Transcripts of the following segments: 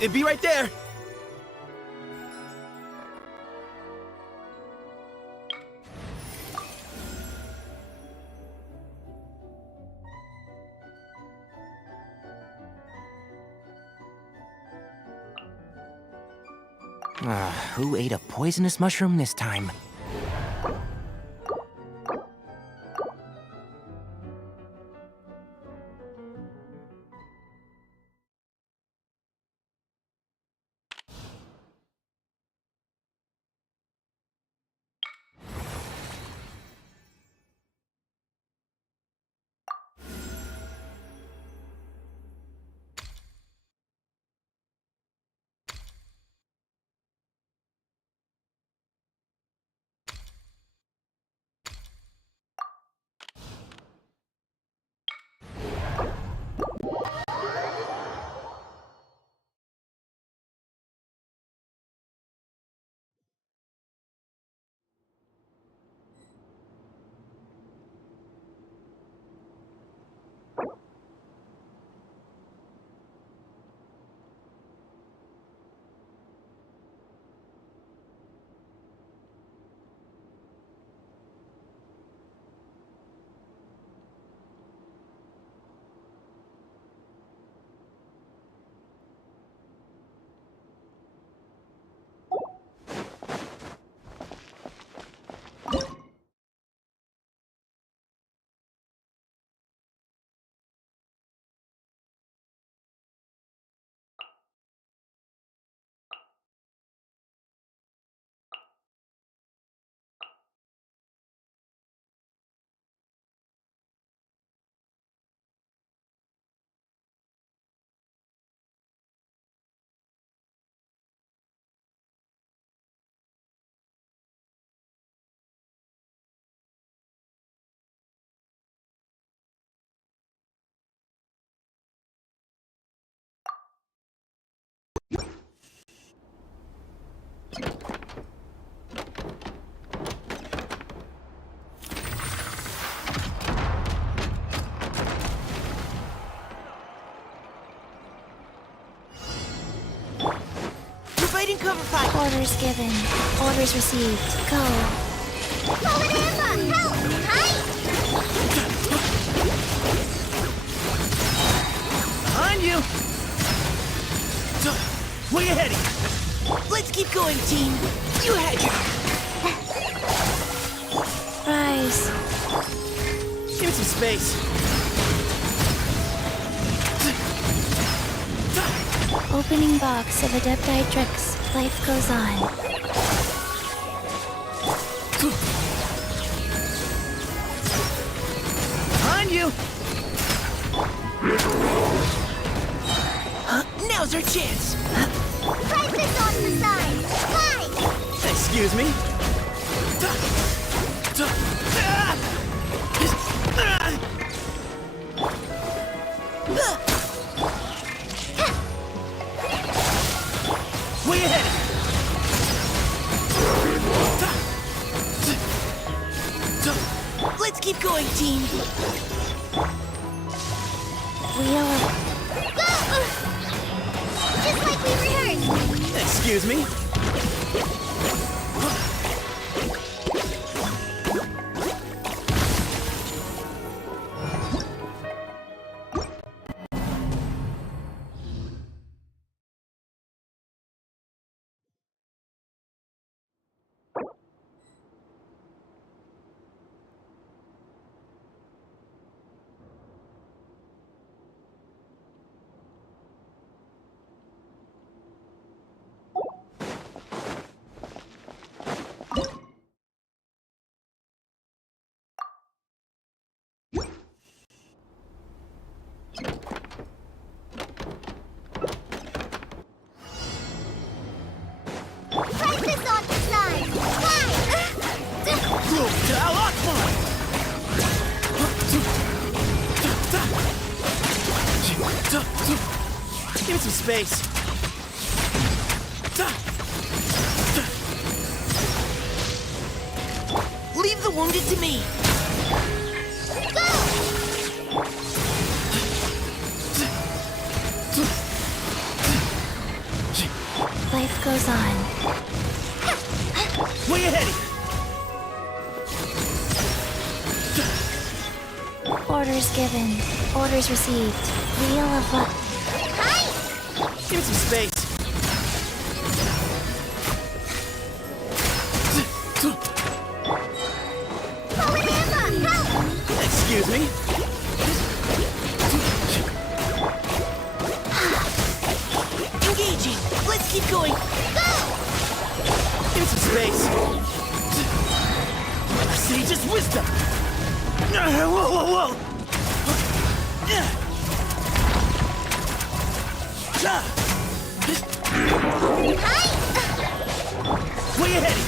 It'd be right there. Who ate a poisonous mushroom this time? Providing cover fire. Orders given. Orders received. Go. Help! Hide! Behind you. Where you heading? Let's keep going, team. You had your... Rise. Give me some space. Opening box of Adepti tricks. Life goes on. Behind you. Now's our chance. Prices on the side! Fly! Excuse me. Where you headed? Let's keep going, team. Wheel. Go! Just like we rehearsed! Excuse me. Prices on the side! Give me some space. Leave the wounded to me. Go! Life goes on. Way ahead! Orders given. Orders received. Wheel of luck. Hi! Give me some space. Fallen Amber, help! Excuse me. Engaging. Let's keep going. Go! Give me some space. Sage's wisdom. Whoa, whoa, whoa. Hi! Way ahead.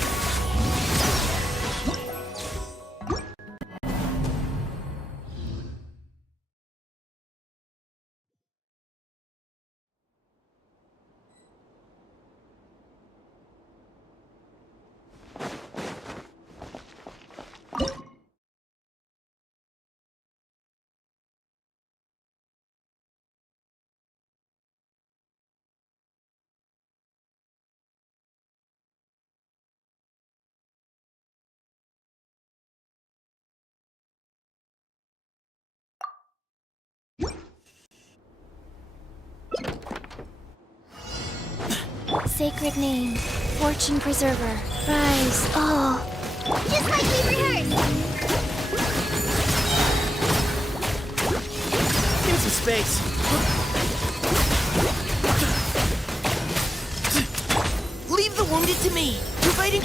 Sacred name. Fortune preserver. Rise. Oh. Just like we rehearsed! Give me some space. Leave the wounded to me. Providing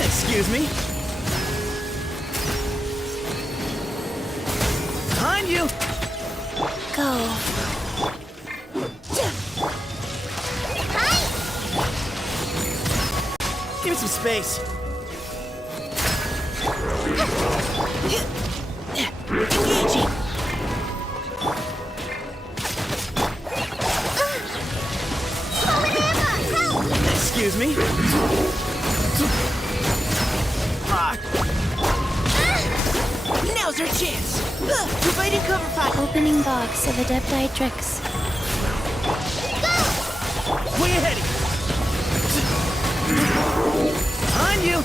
Excuse me. Behind you. Go. Hi! Give me some space. Engaging. Fallen Amber, help! Excuse me. Ah. Now's our chance. Providing cover fire. Opening box of Adepti tricks. Way ahead. Behind you.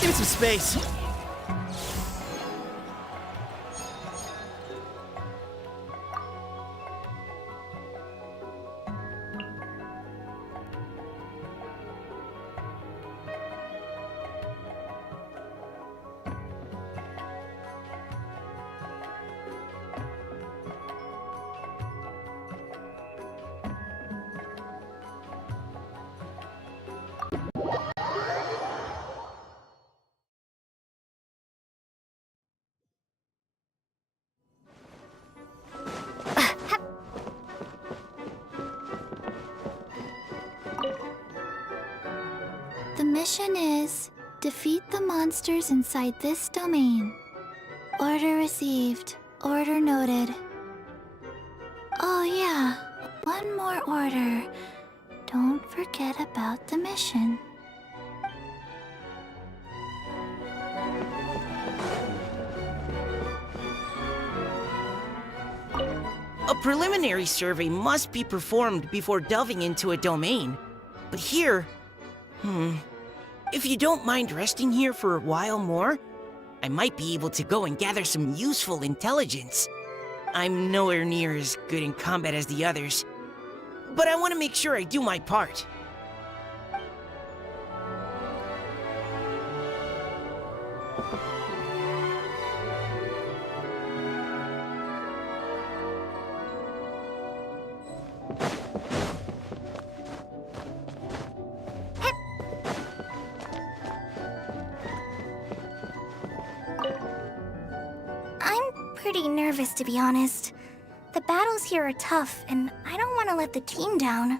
Give me some space. The mission is defeat the monsters inside this domain. Order received. Order noted. Oh yeah, one more order. Don't forget about the mission. A preliminary survey must be performed before delving into a domain. But here... If you don't mind resting here for a while more, I might be able to go and gather some useful intelligence. I'm nowhere near as good in combat as the others, but I want to make sure I do my part. Pretty nervous, to be honest. The battles here are tough, and I don't want to let the team down.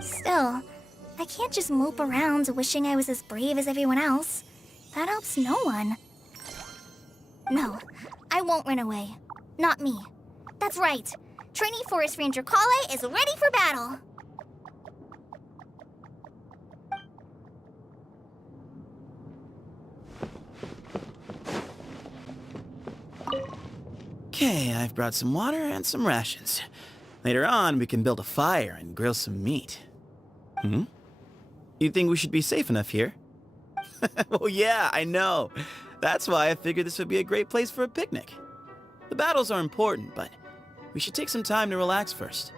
Still, I can't just mope around wishing I was as brave as everyone else. That helps no one. No, I won't run away. Not me. That's right. Trainee Forest Ranger Kale is ready for battle. Okay, I've brought some water and some rations. Later on, we can build a fire and grill some meat. You think we should be safe enough here? Well, yeah, I know. That's why I figured this would be a great place for a picnic. The battles are important, but we should take some time to relax first.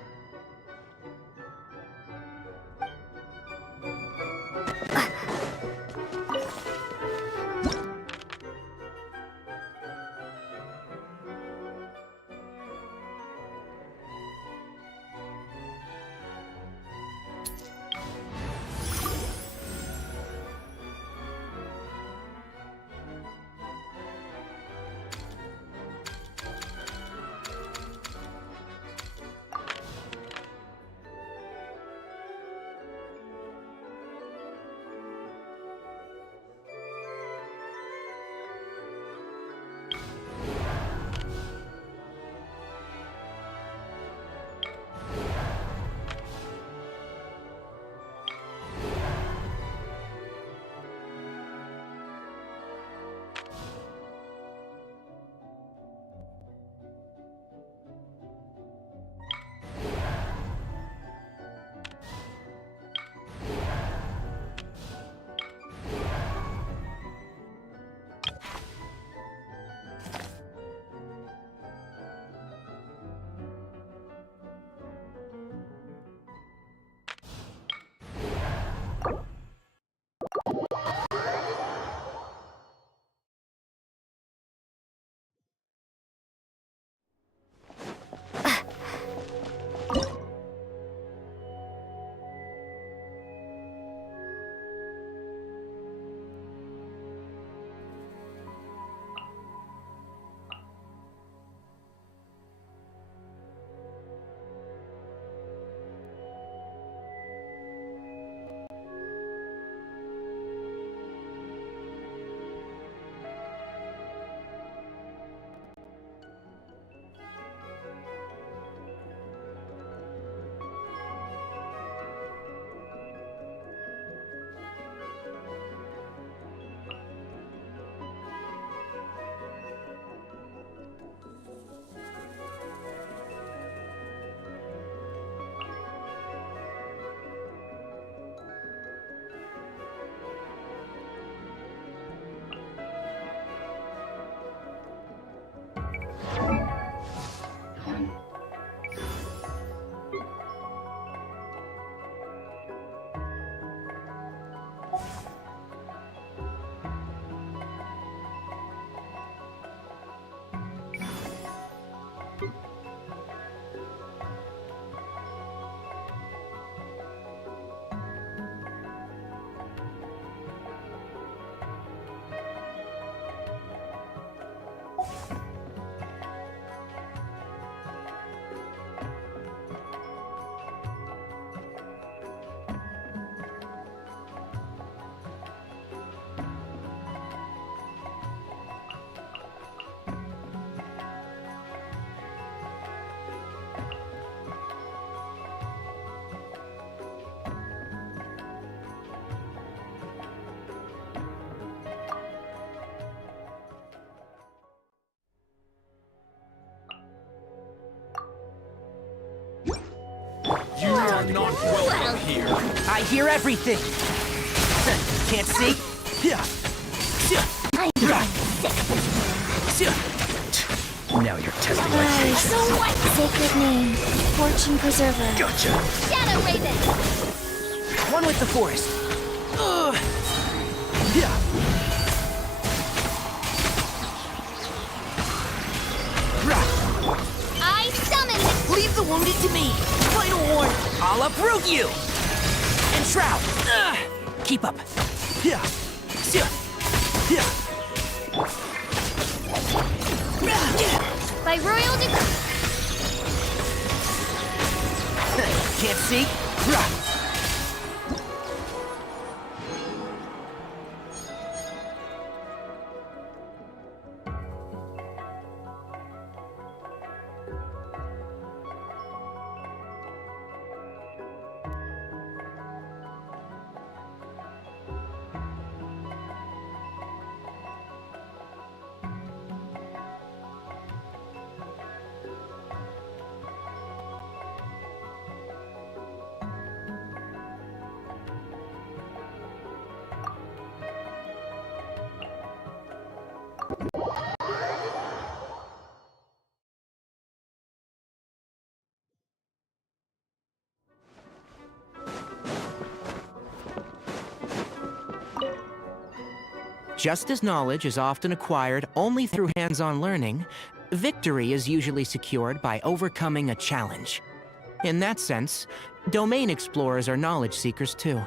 You are not welcome here. I hear everything. Can't see? Now you're testing my patience. So what? Sacred name, fortune preserver. Gotcha. Shadow Raven! One with the forest. I summon! Leave the wounded to me. Final warning. I'll uproot you. And shroud. Keep up. By royal decree! Can't see? Just as knowledge is often acquired only through hands-on learning, victory is usually secured by overcoming a challenge. In that sense, domain explorers are knowledge seekers too,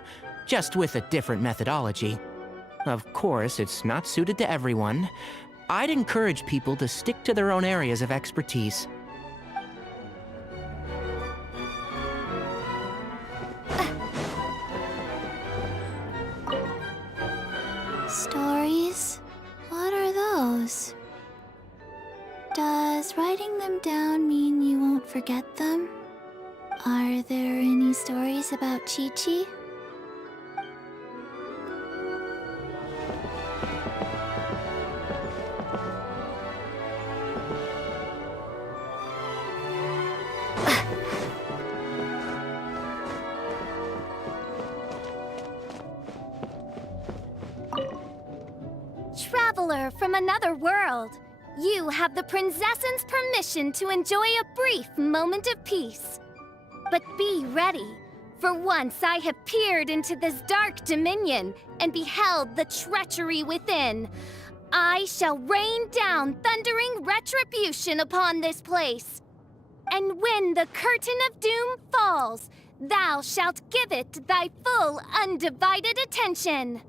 just with a different methodology. Of course, it's not suited to everyone. I'd encourage people to stick to their own areas of expertise. Stories? What are those? Does writing them down mean you won't forget them? Are there any stories about Chi-Chi? Traveler from another world, you have the princess's permission to enjoy a brief moment of peace. But be ready, for once I have peered into this dark dominion and beheld the treachery within. I shall rain down thundering retribution upon this place. And when the curtain of doom falls, thou shalt give it thy full undivided attention.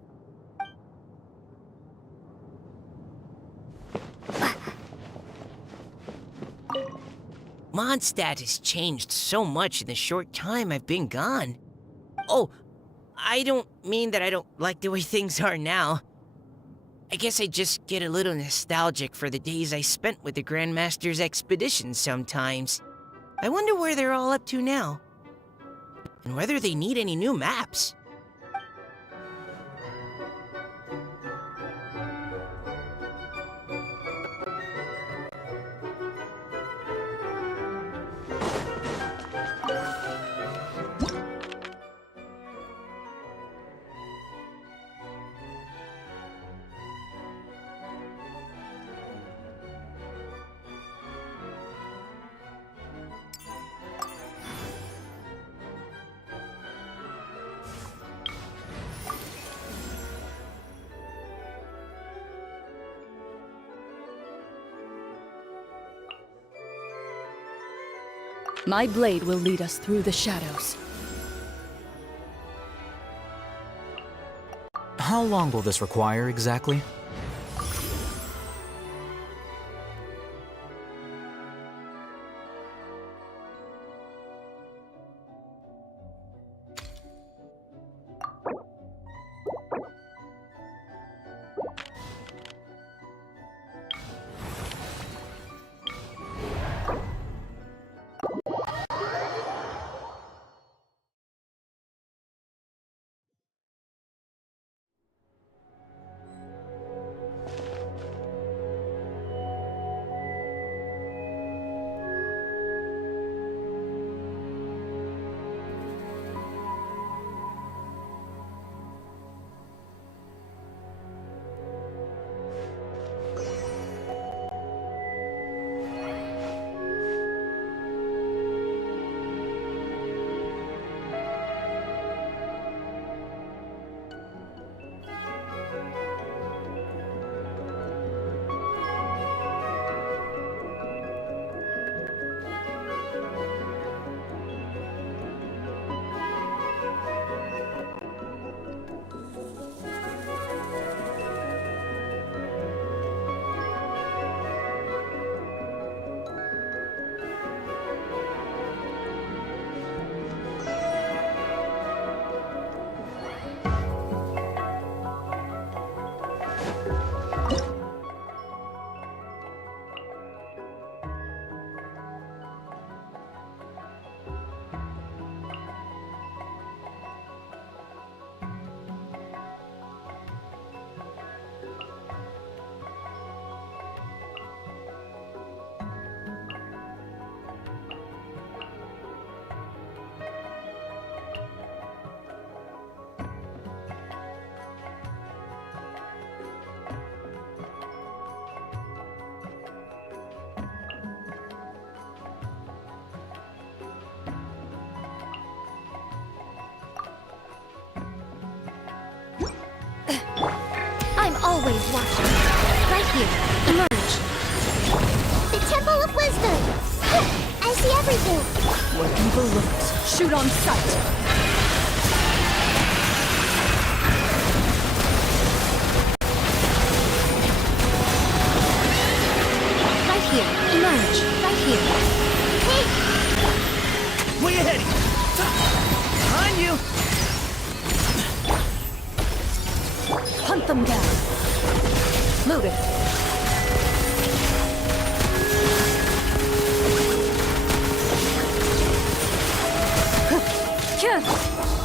Mondstadt has changed so much in the short time I've been gone. Oh, I don't mean that I don't like the way things are now. I guess I just get a little nostalgic for the days I spent with the Grandmaster's expeditions sometimes. I wonder where they're all up to now. And whether they need any new maps. My blade will lead us through the shadows. How long will this require exactly? always watching. Right here. Emerge. The Temple of Wisdom! I see everything! Where evil lurks, shoot on sight. Right here. Emerge. Right here. Hey! Way ahead! Behind you! Hunt them down. Loaded.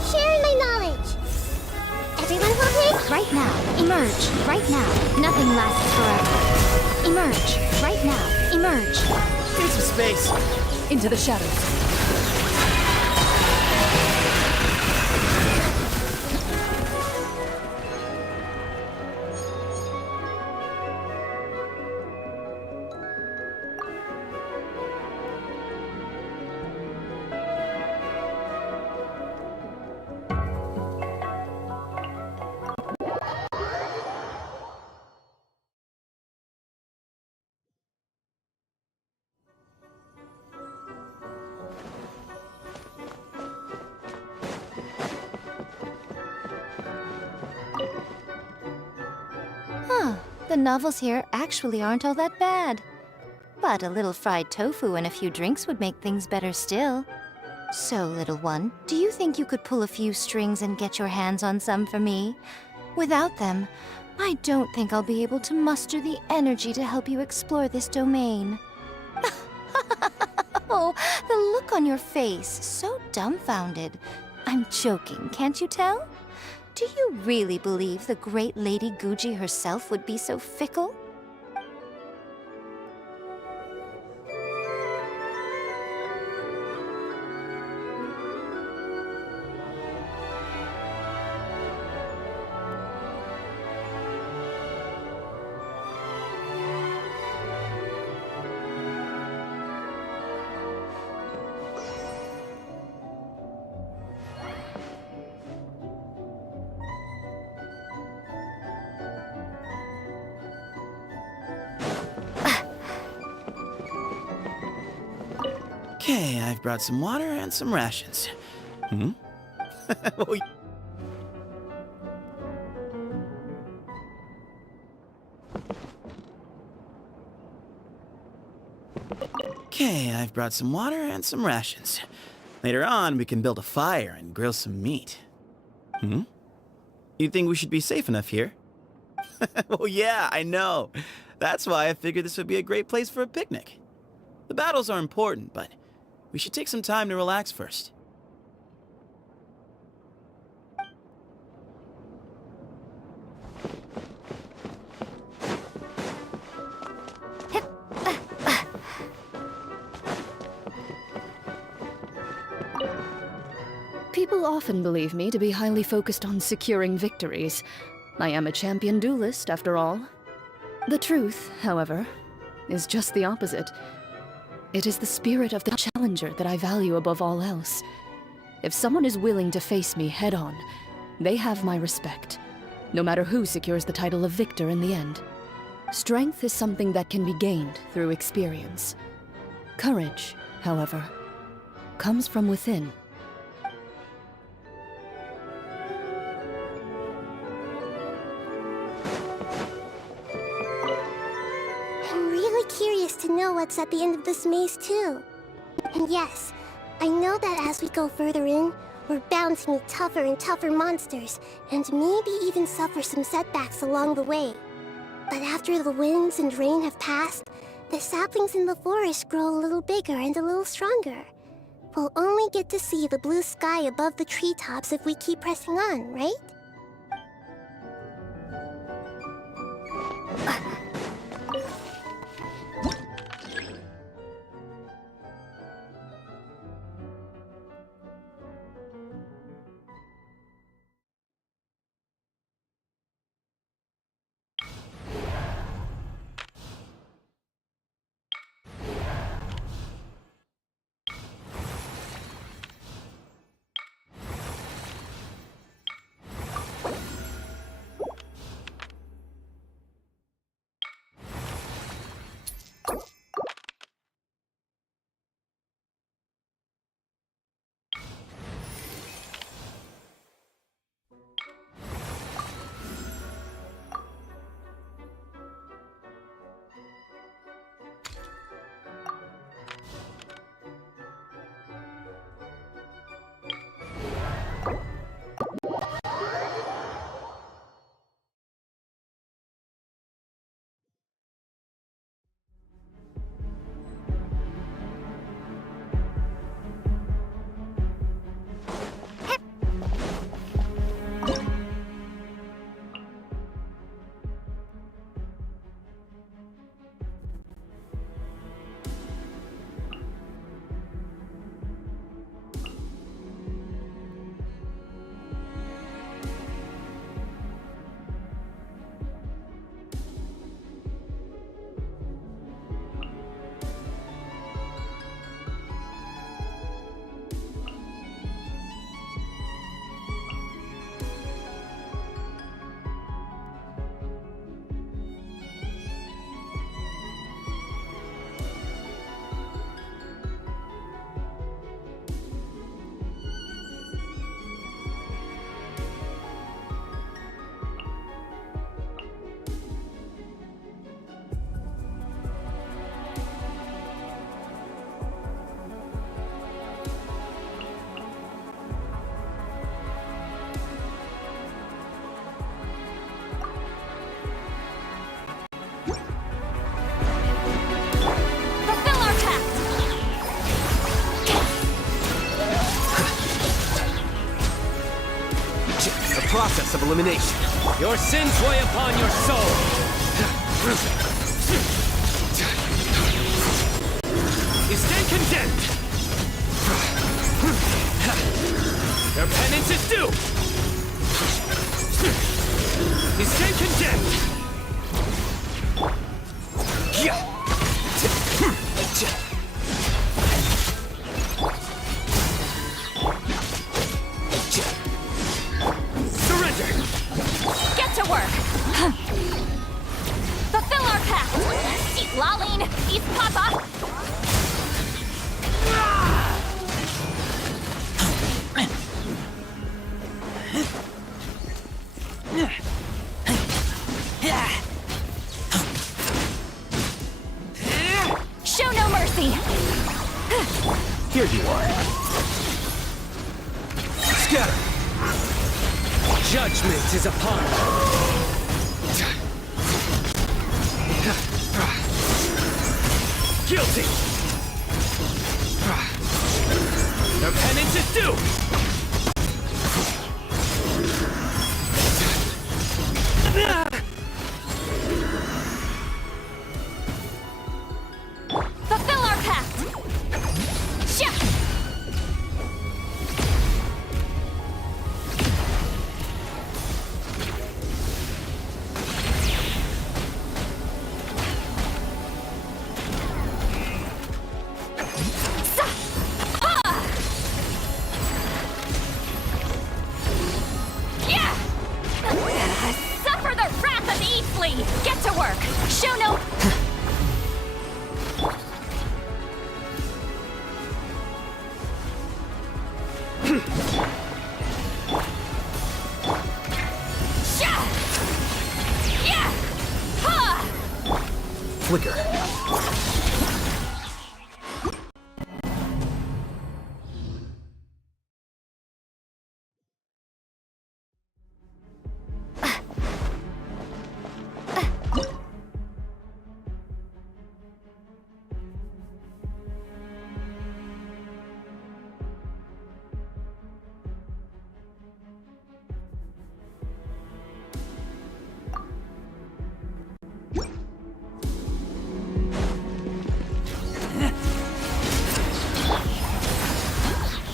Sharing my knowledge! Everyone hold me? Right now. Emerge. Right now. Nothing lasts forever. Emerge. Right now. Emerge. Need some space. Into the shadows. Huh, the novels here actually aren't all that bad. But a little fried tofu and a few drinks would make things better still. So, little one, do you think you could pull a few strings and get your hands on some for me? Without them, I don't think I'll be able to muster the energy to help you explore this domain. Oh, the look on your face, so dumbfounded. I'm joking, can't you tell? Do you really believe the great Lady Guji herself would be so fickle? Okay, I've brought some water and some rations. Hmm? Oh, okay, I've brought some water and some rations. Later on, we can build a fire and grill some meat. Hmm? You think we should be safe enough here? Oh yeah, I know. That's why I figured this would be a great place for a picnic. The battles are important, but we should take some time to relax first. People often believe me to be highly focused on securing victories. I am a champion duelist, after all. The truth, however, is just the opposite. It is the spirit of the challenger that I value above all else. If someone is willing to face me head-on, they have my respect, no matter who secures the title of victor in the end. Strength is something that can be gained through experience. Courage, however, comes from within. I'm really curious to know what's at the end of this maze, too. And yes, I know that as we go further in, we're bound to meet tougher and tougher monsters, and maybe even suffer some setbacks along the way. But after the winds and rain have passed, the saplings in the forest grow a little bigger and a little stronger. We'll only get to see the blue sky above the treetops if we keep pressing on, right? of elimination. Your sins weigh upon your soul. You stand condemned. Your penance is due. You stand condemned. Surrender. Get to work! Fulfill our pact! Eat Laline! Eat Papa! Show no mercy! Here you are. Scatter. Judgment is upon you. Guilty. Your penance is due. Fulfill our pact! Shia! Yeah! Suffer the wrath of Eatsley! Get to work! Show no... Sha! Yeah! Ha! Flicker.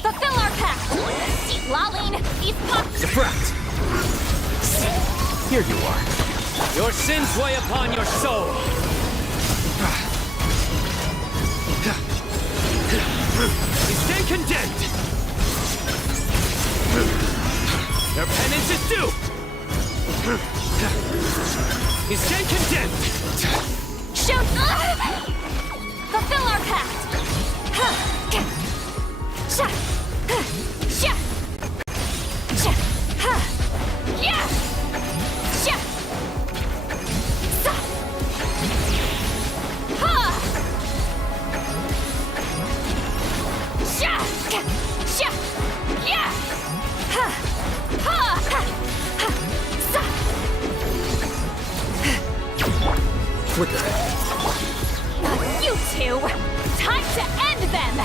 Fulfill our pact! Eat Laline! Eat Pop... Defract. Here you are. Your sins weigh upon your soul. You stand condemned. Your penance is due. You stand condemned. Show... Fulfill our pact! Sha! Sha! Sha! Yeah! Sha! Sa! Ha! Sha! Sha! Yeah! Ha! Ha! Sa! Flicker. You two! Time to end them!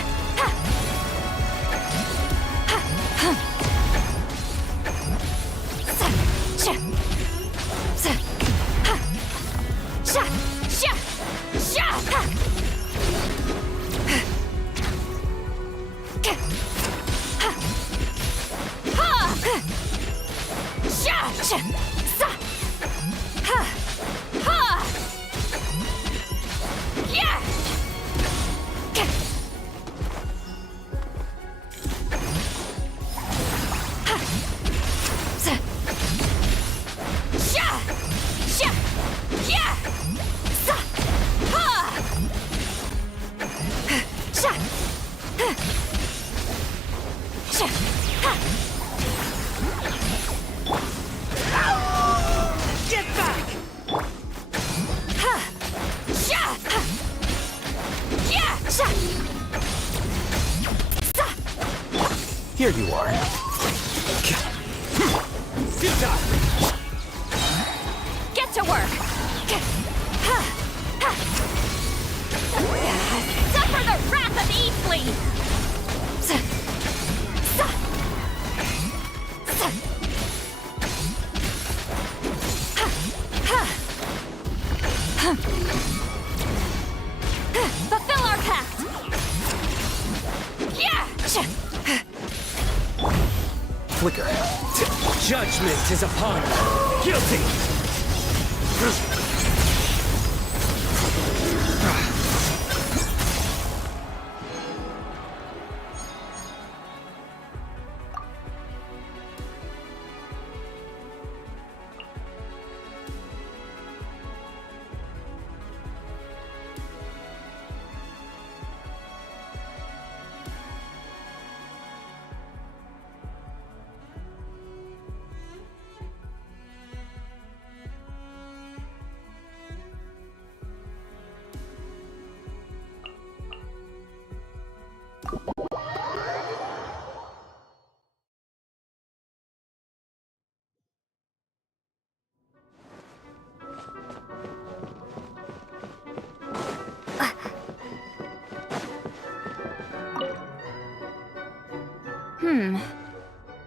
Get back! Here you are. Get to work! Suffer the wrath of Eatsley! Judgment is upon you. Guilty!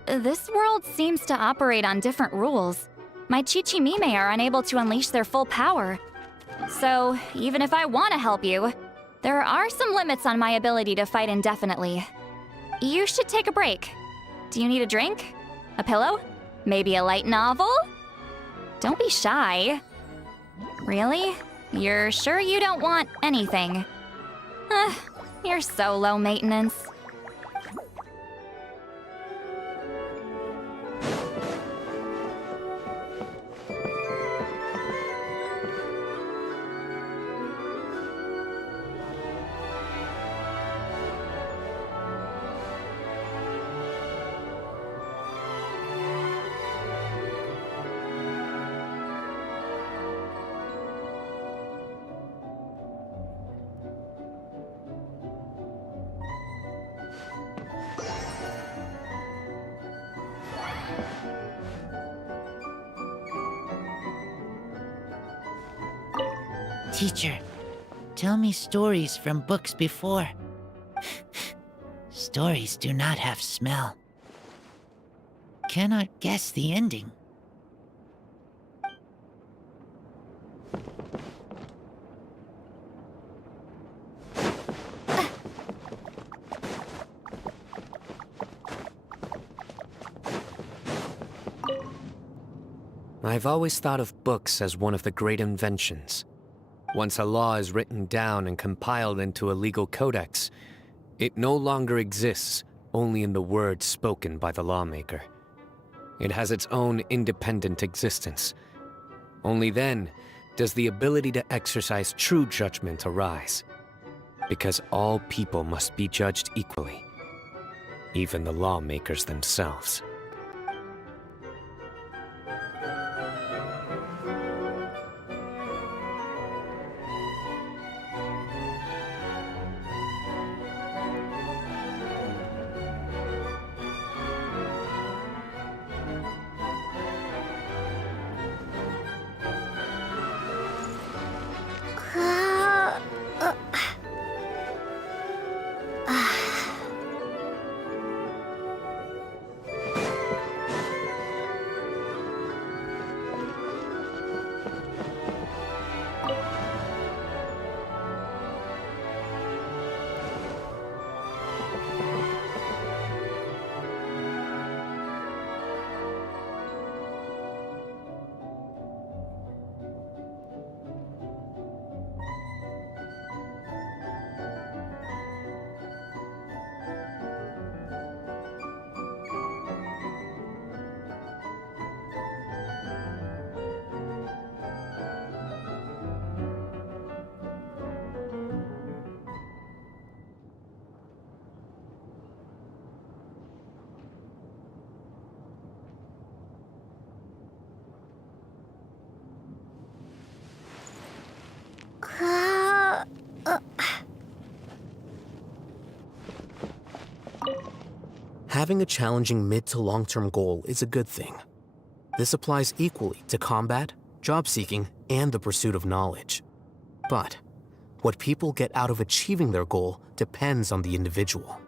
This world seems to operate on different rules. My Chichi-Mime are unable to unleash their full power. So, even if I want to help you, there are some limits on my ability to fight indefinitely. You should take a break. Do you need a drink? A pillow? Maybe a light novel? Don't be shy. Really? You're sure you don't want anything? You're so low maintenance. Teacher, tell me stories from books before. Stories do not have smell. Cannot guess the ending. I've always thought of books as one of the great inventions. Once a law is written down and compiled into a legal codex, it no longer exists only in the words spoken by the lawmaker. It has its own independent existence. Only then does the ability to exercise true judgment arise. Because all people must be judged equally, even the lawmakers themselves. Having a challenging mid to long-term goal is a good thing. This applies equally to combat, job seeking, and the pursuit of knowledge. But what people get out of achieving their goal depends on the individual.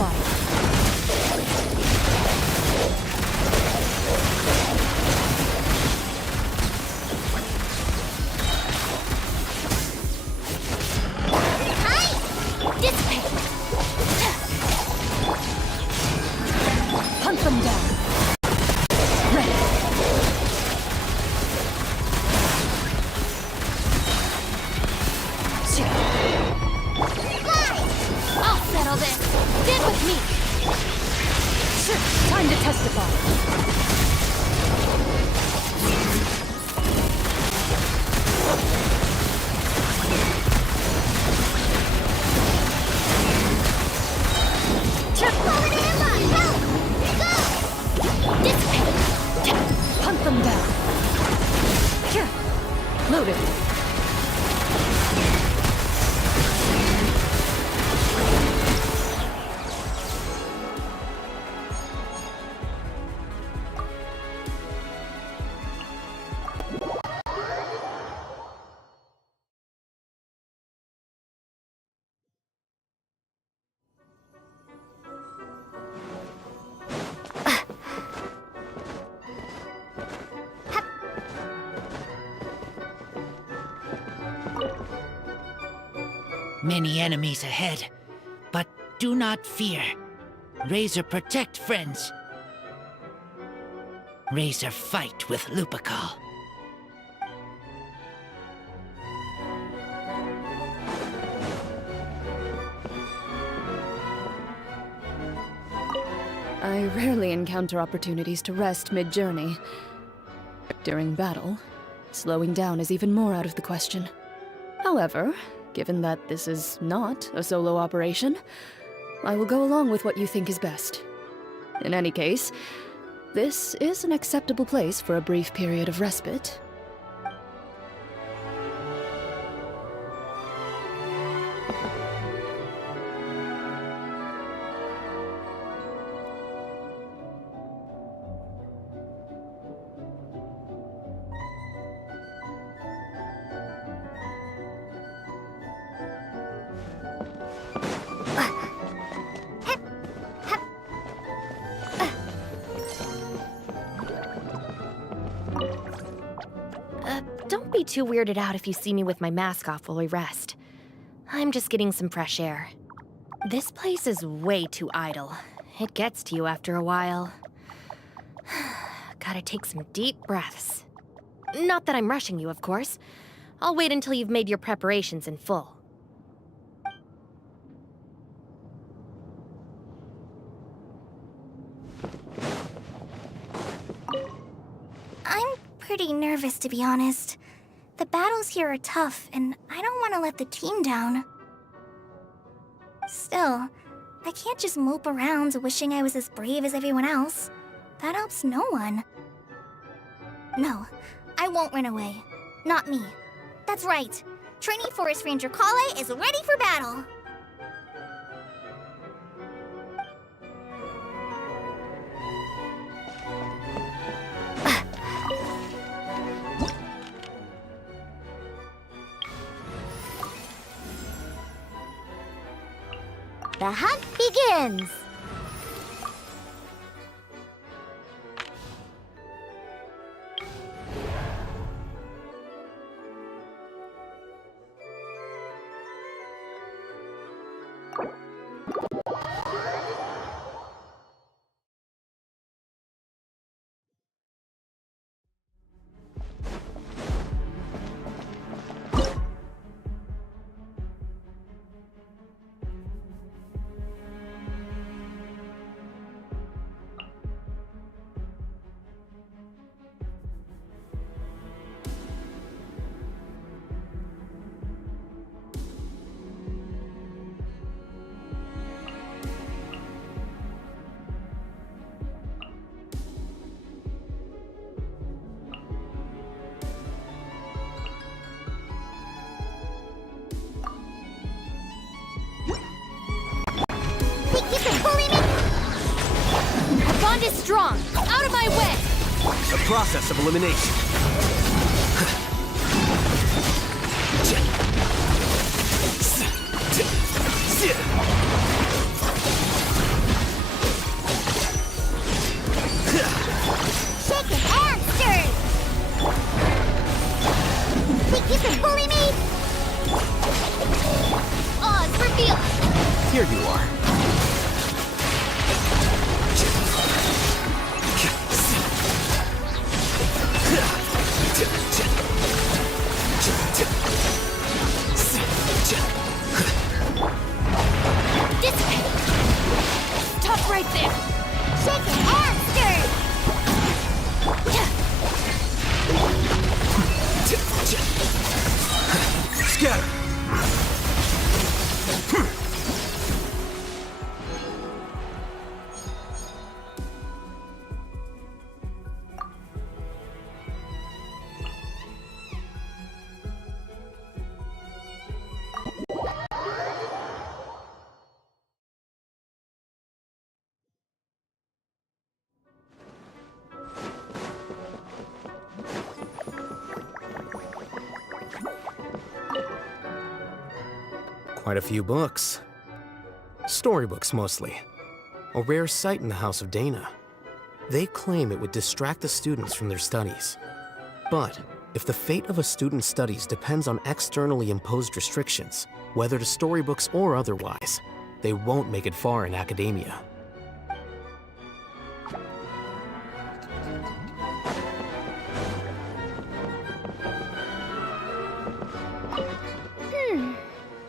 applied. Dissipate! Hunt them down. Ready. I'll settle this! Get with me! Time to testify. Hunt them down. Here. Loaded. Many enemies ahead, but do not fear. Razor protect friends. Razor fight with Lupical. I rarely encounter opportunities to rest mid-journey. During battle, slowing down is even more out of the question. However, given that this is not a solo operation, I will go along with what you think is best. In any case, this is an acceptable place for a brief period of respite. Don't be too weirded out if you see me with my mask off while we rest. I'm just getting some fresh air. This place is way too idle. It gets to you after a while. Gotta take some deep breaths. Not that I'm rushing you, of course. I'll wait until you've made your preparations in full. I'm pretty nervous, to be honest. The battles here are tough, and I don't want to let the team down. Still, I can't just mope around wishing I was as brave as everyone else. That helps no one. No, I won't run away. Not me. That's right. Trainee Forest Ranger Kale is ready for battle. The hunt begins! Our bond is strong! Out of my way! The process of elimination. Here you are. This way! Stop right there! Shake your hands, Scatter! Quite a few books. Storybooks, mostly. A rare sight in the House of Dana. They claim it would distract the students from their studies. But if the fate of a student's studies depends on externally imposed restrictions, whether to storybooks or otherwise, they won't make it far in academia.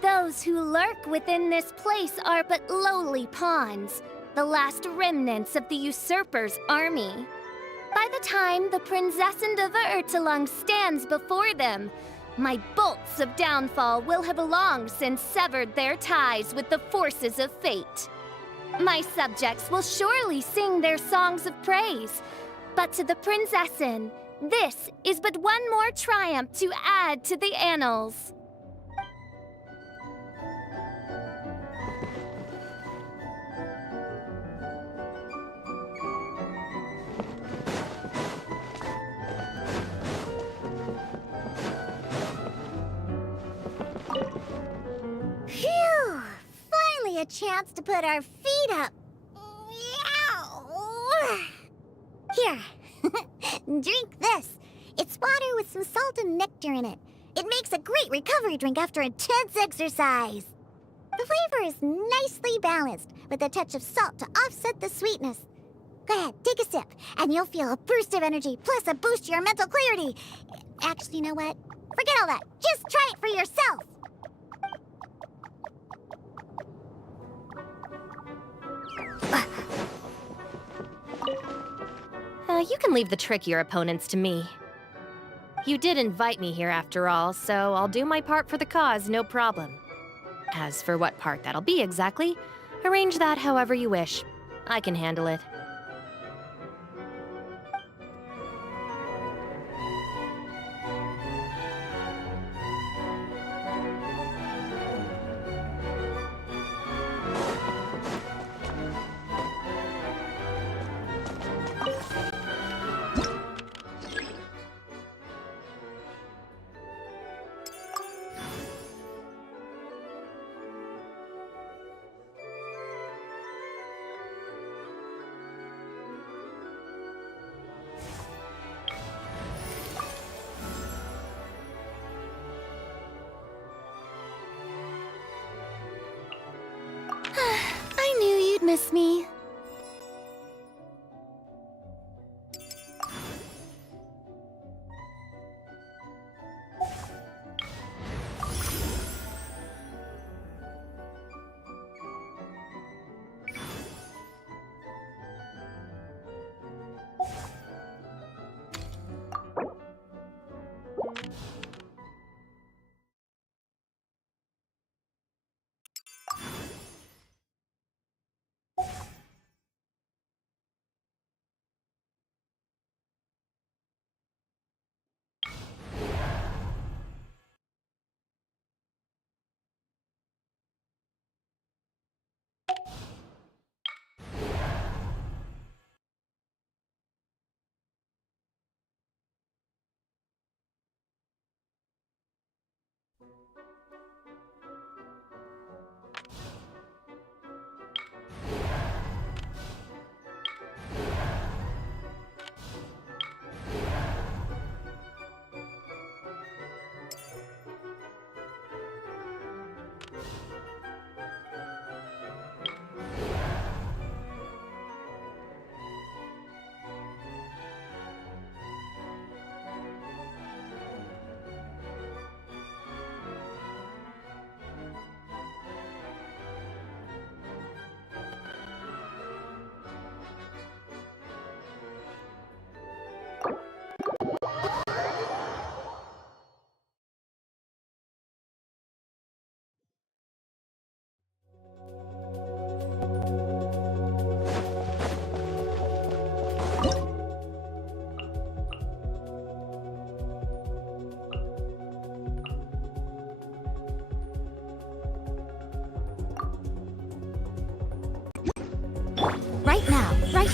Those who lurk within this place are but lowly pawns, the last remnants of the usurper's army. By the time the Princessand of Ertelung stands before them, my bolts of downfall will have long since severed their ties with the forces of fate. My subjects will surely sing their songs of praise, but to the Princessan, this is but one more triumph to add to the annals. Phew! Finally a chance to put our feet up. Here, drink this. It's water with some salt and nectar in it. It makes a great recovery drink after intense exercise. The flavor is nicely balanced, with a touch of salt to offset the sweetness. Go ahead, take a sip, and you'll feel a burst of energy, plus a boost to your mental clarity. Actually, you know what? Forget all that. Just try it for yourself. You can leave the trickier opponents to me. You did invite me here after all, so I'll do my part for the cause, no problem. As for what part that'll be exactly, arrange that however you wish. I can handle it. I knew you'd miss me.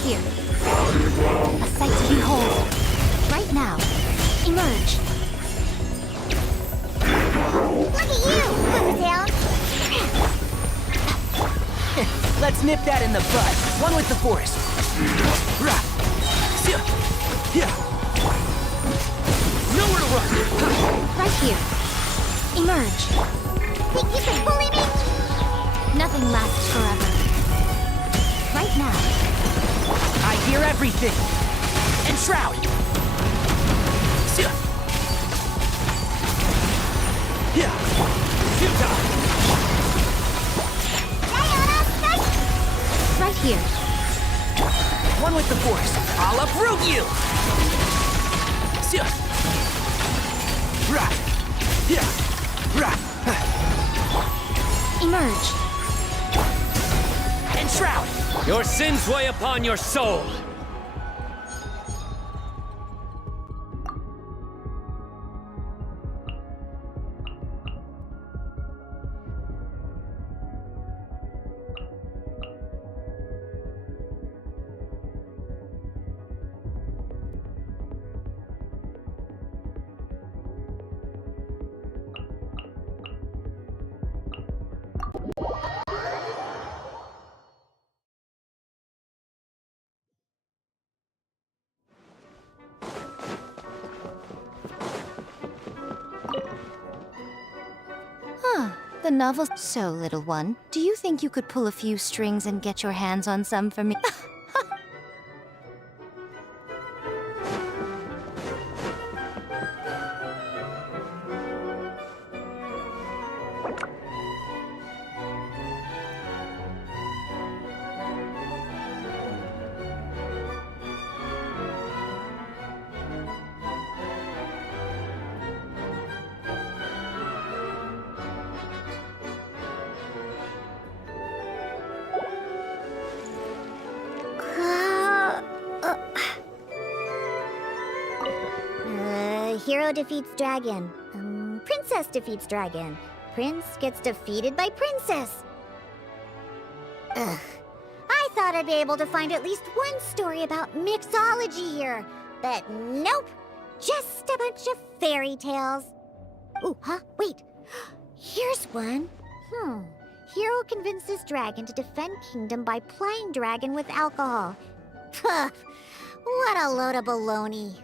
here. A sight to behold. Right now. Emerge. Look at you, Boozehound! Let's nip that in the bud. One with the forest. Rah. Sia. Yeah. Nowhere to run. Right here. Emerge. Think you can bully me? Nothing lasts forever. Right now. I hear everything. Enshroud. Sia. Yeah. Futile. Right here. One with the force. I'll uproot you. Sia. Right. Yeah. Right. Emerge. Enshroud. Your sins weigh upon your soul. The novel's... So, little one, do you think you could pull a few strings and get your hands on some for me? Hero defeats dragon. Princess defeats dragon. Prince gets defeated by princess. Ugh. I thought I'd be able to find at least one story about mixology here. But nope. Just a bunch of fairy tales. Ooh, huh? Wait. Here's one. Hero convinces dragon to defend kingdom by plying dragon with alcohol. Puh. What a load of baloney.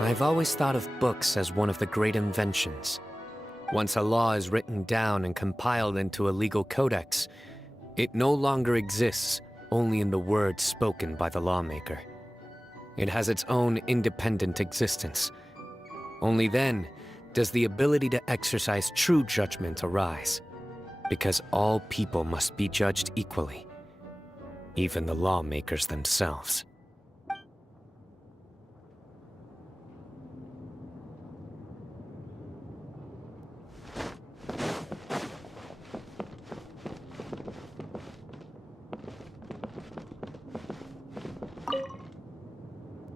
I've always thought of books as one of the great inventions. Once a law is written down and compiled into a legal codex, it no longer exists only in the words spoken by the lawmaker. It has its own independent existence. Only then does the ability to exercise true judgment arise, because all people must be judged equally, even the lawmakers themselves.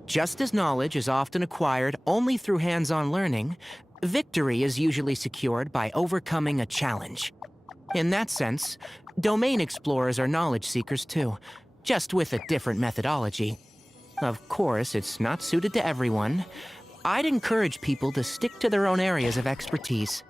Just as knowledge is often acquired only through hands-on learning, victory is usually secured by overcoming a challenge. In that sense, domain explorers are knowledge seekers too, just with a different methodology. Of course, it's not suited to everyone. I'd encourage people to stick to their own areas of expertise.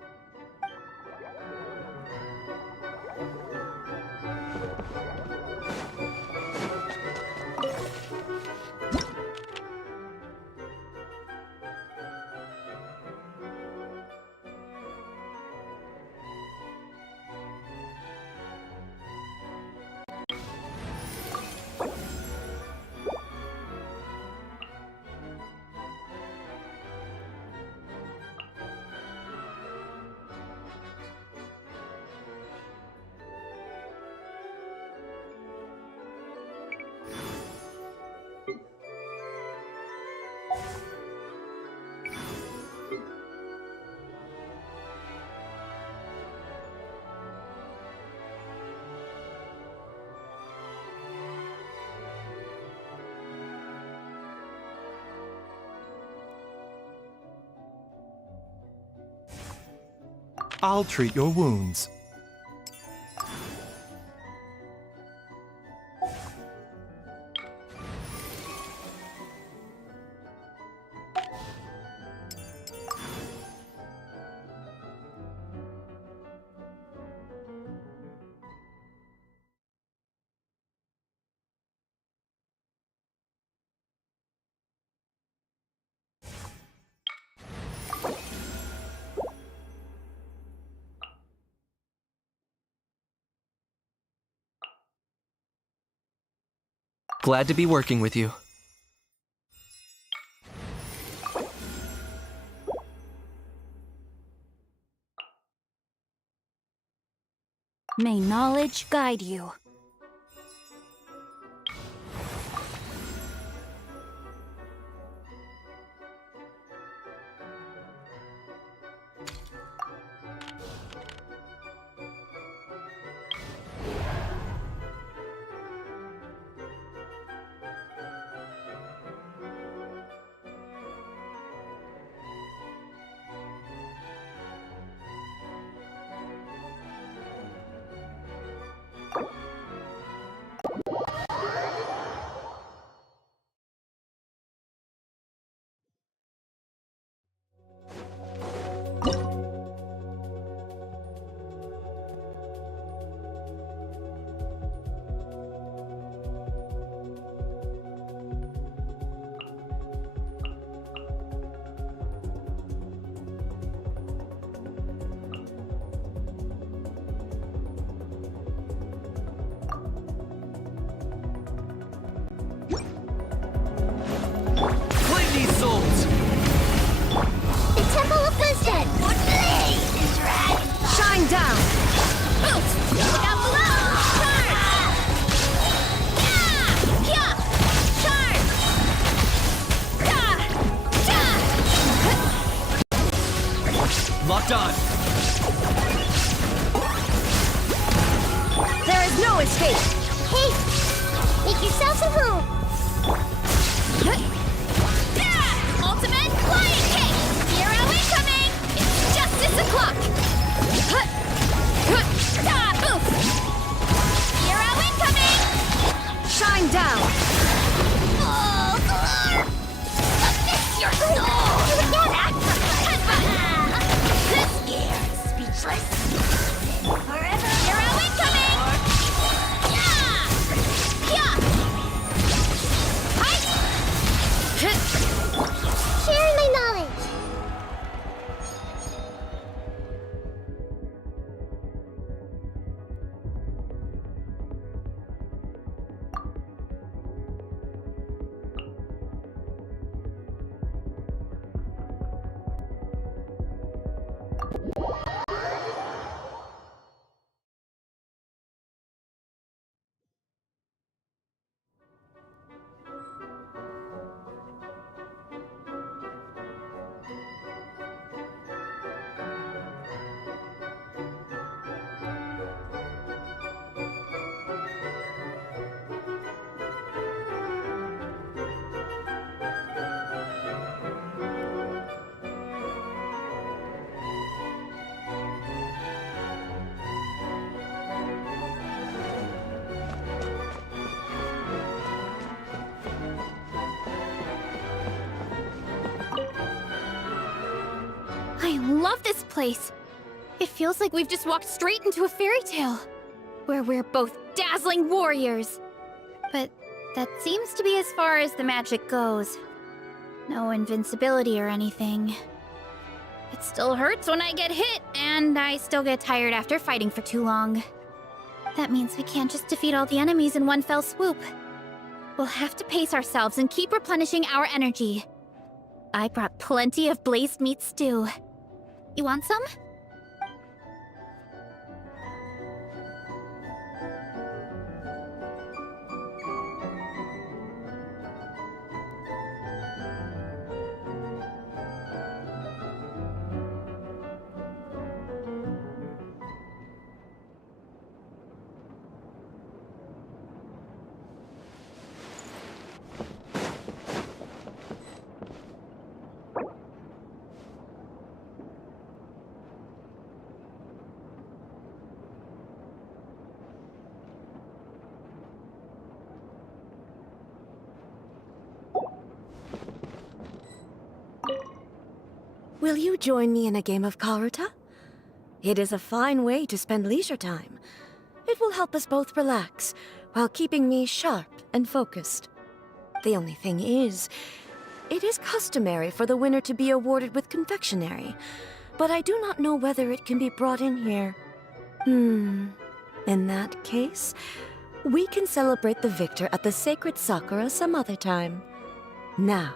I'll treat your wounds. Glad to be working with you. May knowledge guide you. Shine down! Boost! Look out below! Charge! Yeah! Yeah! Charge! Locked on! There is no escape! Hey! Make yourself a home! Ultimate flying kick! Hero incoming! It's justice o'clock! Boof! Hero incoming! Shine down! Oh, Clark! Amidst your soul! Scared, speechless. Forever! Hero incoming! Yeah! Yeah! Share my knowledge! love this place. It feels like we've just walked straight into a fairy tale, where we're both dazzling warriors. But that seems to be as far as the magic goes. No invincibility or anything. It still hurts when I get hit, and I still get tired after fighting for too long. That means we can't just defeat all the enemies in one fell swoop. We'll have to pace ourselves and keep replenishing our energy. I brought plenty of blazed meat stew. You want some? Will you join me in a game of Karuta? It is a fine way to spend leisure time. It will help us both relax, while keeping me sharp and focused. The only thing is, it is customary for the winner to be awarded with confectionery, but I do not know whether it can be brought in here. In that case, we can celebrate the victor at the sacred Sakura some other time. Now,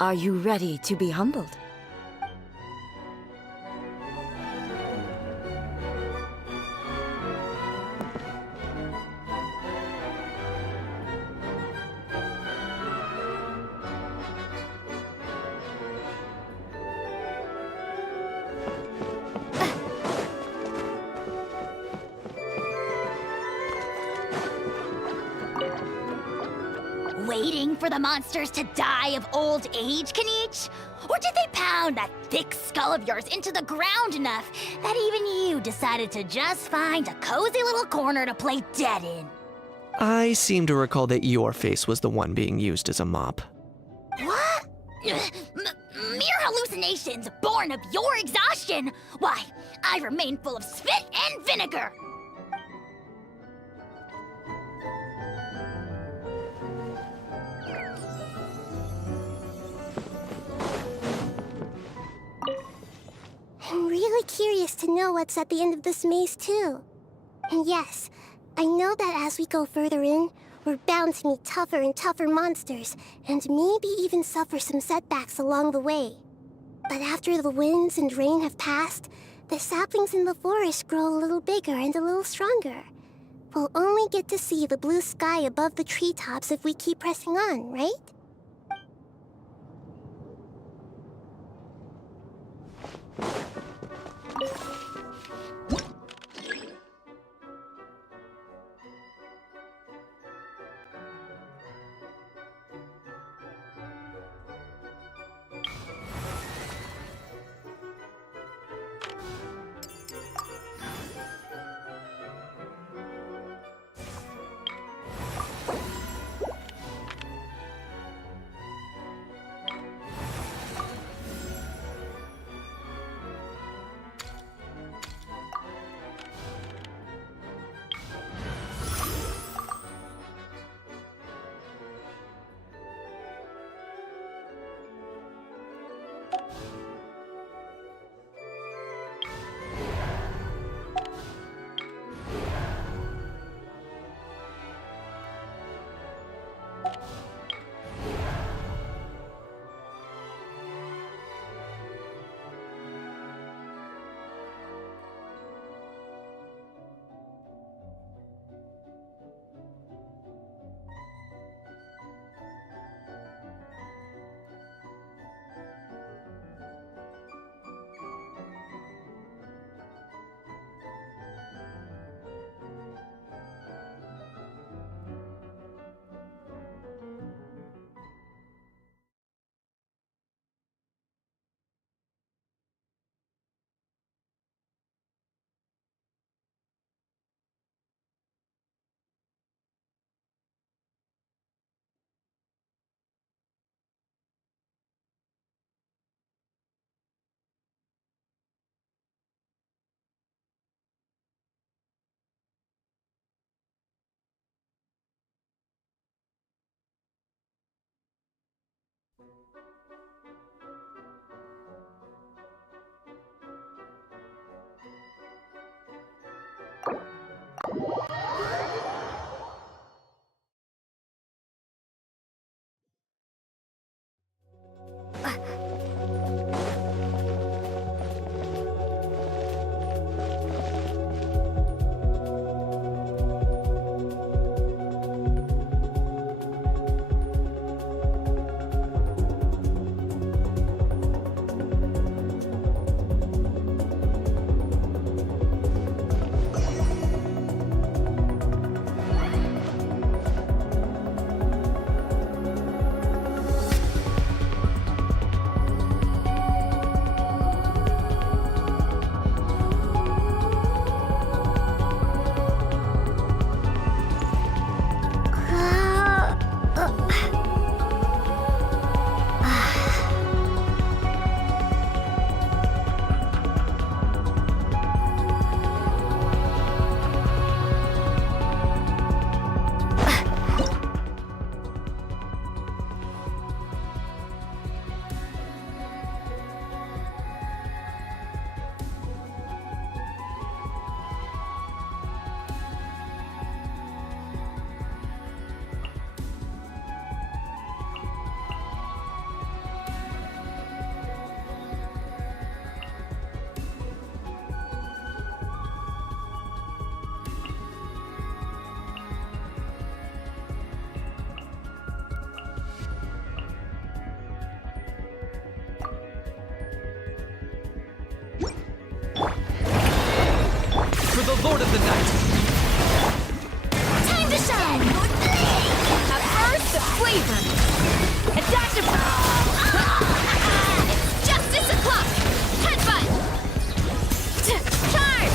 are you ready to be humbled? Waiting for the monsters to die of old age, Kanichi? Or did they pound that thick skull of yours into the ground enough that even you decided to just find a cozy little corner to play dead in? I seem to recall that your face was the one being used as a mop. What? Mere hallucinations born of your exhaustion! Why, I remain full of spit and vinegar! I'm really curious to know what's at the end of this maze, too. And yes, I know that as we go further in, we're bound to meet tougher and tougher monsters, and maybe even suffer some setbacks along the way. But after the winds and rain have passed, the saplings in the forest grow a little bigger and a little stronger. We'll only get to see the blue sky above the treetops if we keep pressing on, right? For the Lord of the Night! Time to shine! A burst of flavor! A dash of... It's justice o'clock! Headbutt! Charge!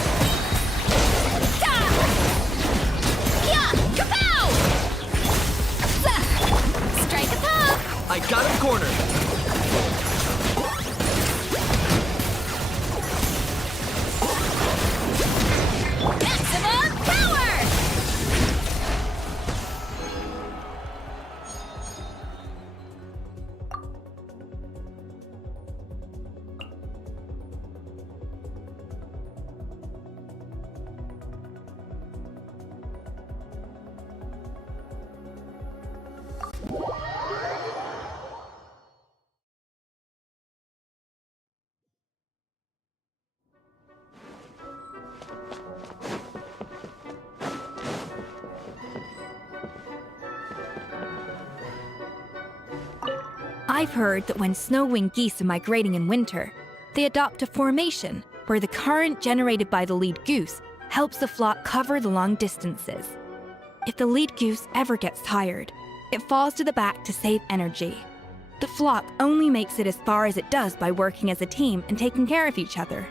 Yeah! Kapow! Strike a pop! I got him cornered! Maximum power! I've heard that when snow-winged geese are migrating in winter, they adopt a formation where the current generated by the lead goose helps the flock cover the long distances. If the lead goose ever gets tired, it falls to the back to save energy. The flock only makes it as far as it does by working as a team and taking care of each other.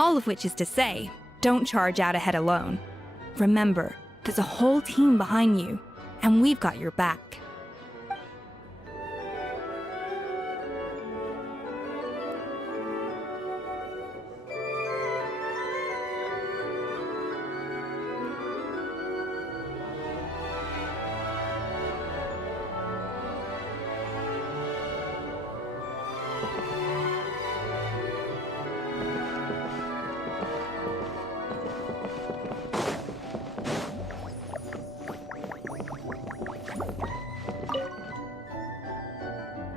All of which is to say, don't charge out ahead alone. Remember, there's a whole team behind you, and we've got your back.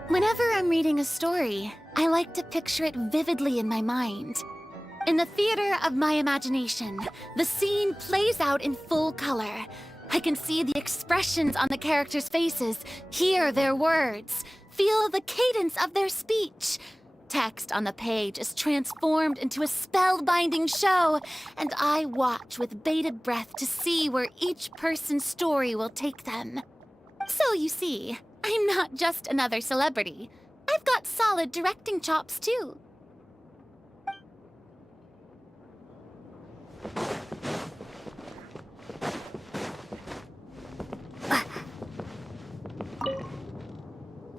Whenever I'm reading a story, I like to picture it vividly in my mind. In the theater of my imagination, the scene plays out in full color. I can see the expressions on the characters' faces, hear their words, feel the cadence of their speech. Text on the page is transformed into a spellbinding show, and I watch with bated breath to see where each person's story will take them. So you see, I'm not just another celebrity. I've got solid directing chops, too.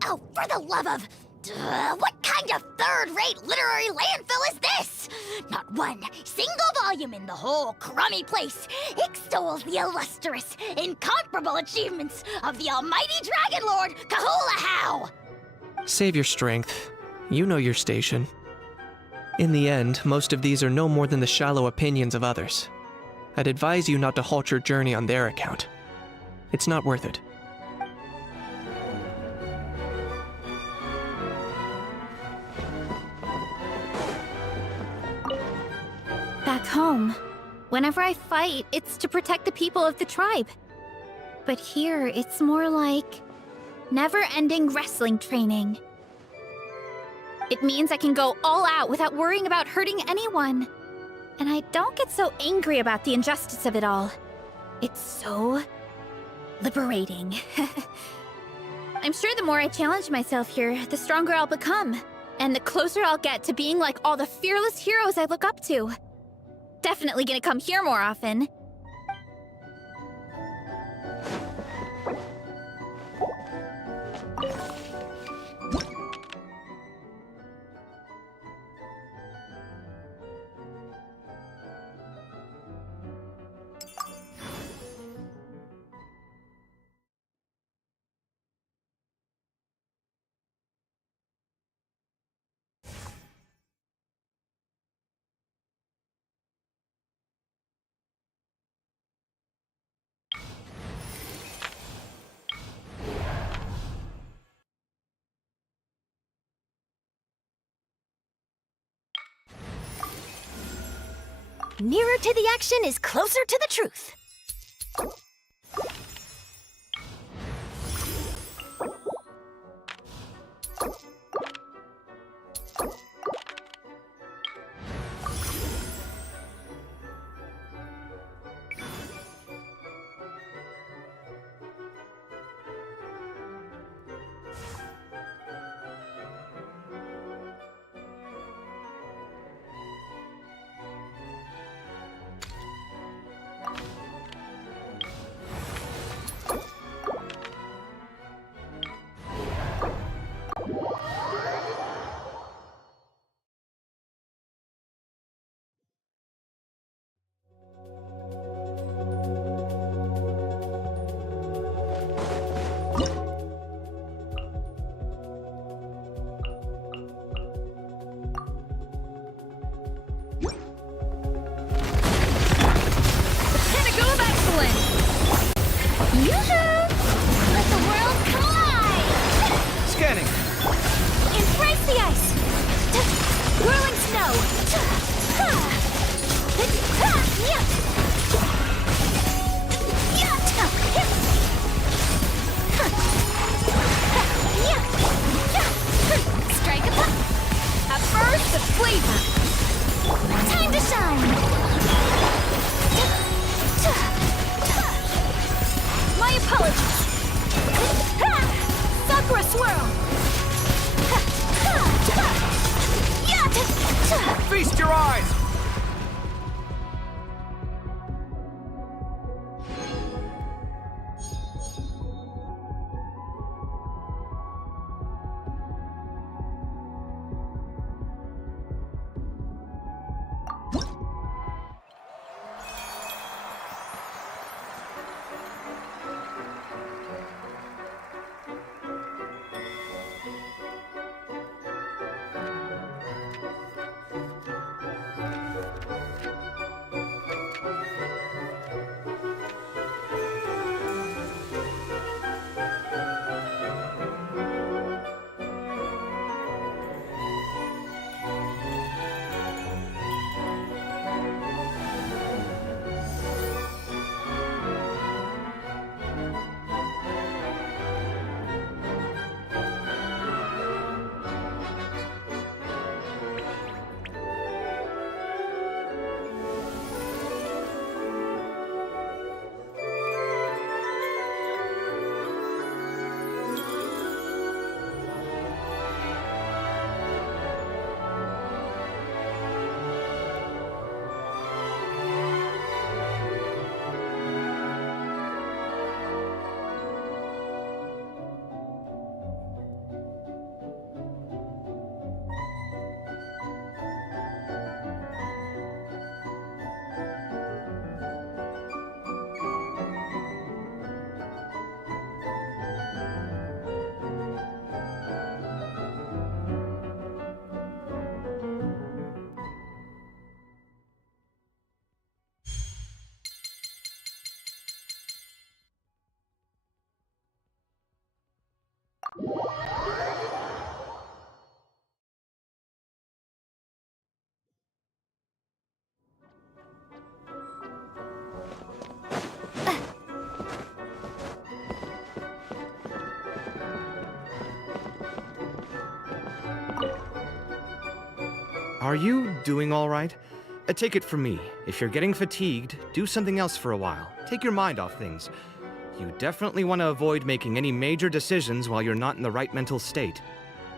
Oh, for the love of... what kind of third-rate literary landfill is this? Not one single volume in the whole crummy place extols the illustrious, incomparable achievements of the almighty Dragon Lord Kahula-How! Save your strength. You know your station. In the end, most of these are no more than the shallow opinions of others. I'd advise you not to halt your journey on their account. It's not worth it. Back home, whenever I fight, it's to protect the people of the tribe. But here, it's more like never-ending wrestling training. It means I can go all out without worrying about hurting anyone. And I don't get so angry about the injustice of it all. It's so liberating. I'm sure the more I challenge myself here, the stronger I'll become. And the closer I'll get to being like all the fearless heroes I look up to. Definitely gonna come here more often. Nearer to the action is closer to the truth. Feast your eyes! Are you doing all right? Take it from me. If you're getting fatigued, do something else for a while. Take your mind off things. You definitely want to avoid making any major decisions while you're not in the right mental state.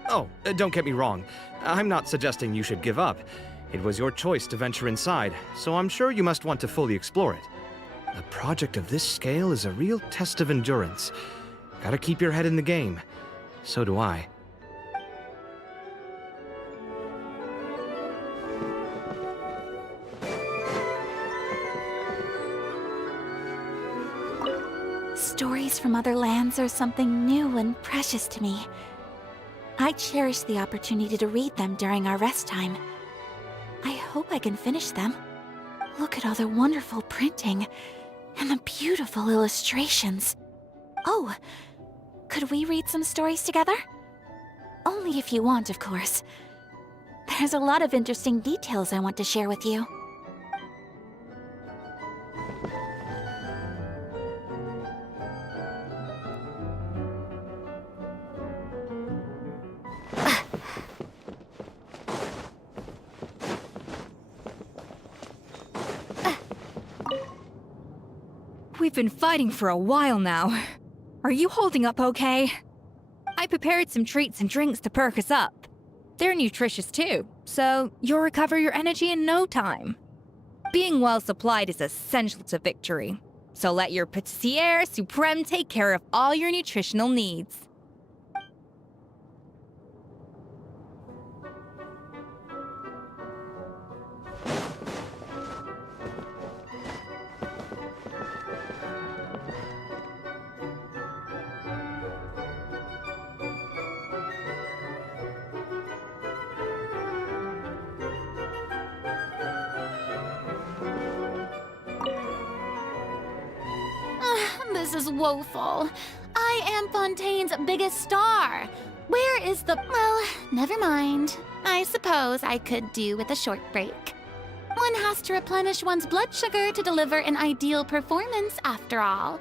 Oh, don't get me wrong. I'm not suggesting you should give up. It was your choice to venture inside, so I'm sure you must want to fully explore it. A project of this scale is a real test of endurance. Gotta keep your head in the game. So do I. Stories from other lands are something new and precious to me. I cherish the opportunity to read them during our rest time. I hope I can finish them. Look at all the wonderful printing and the beautiful illustrations. Oh, could we read some stories together? Only if you want, of course. There's a lot of interesting details I want to share with you. We've been fighting for a while now. Are you holding up okay? I prepared some treats and drinks to perk us up. They're nutritious too, so you'll recover your energy in no time. Being well supplied is essential to victory, so let your Pâtissière Suprême take care of all your nutritional needs. This is woeful. I am Fontaine's biggest star. Where is the... Well, never mind. I suppose I could do with a short break. One has to replenish one's blood sugar to deliver an ideal performance, after all.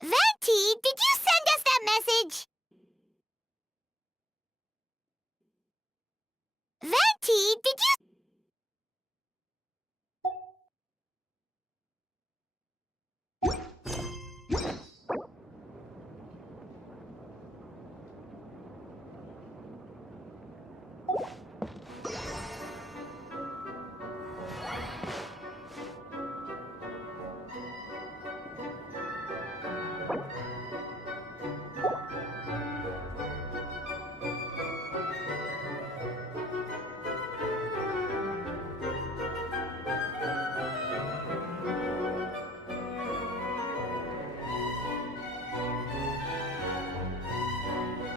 Venti, did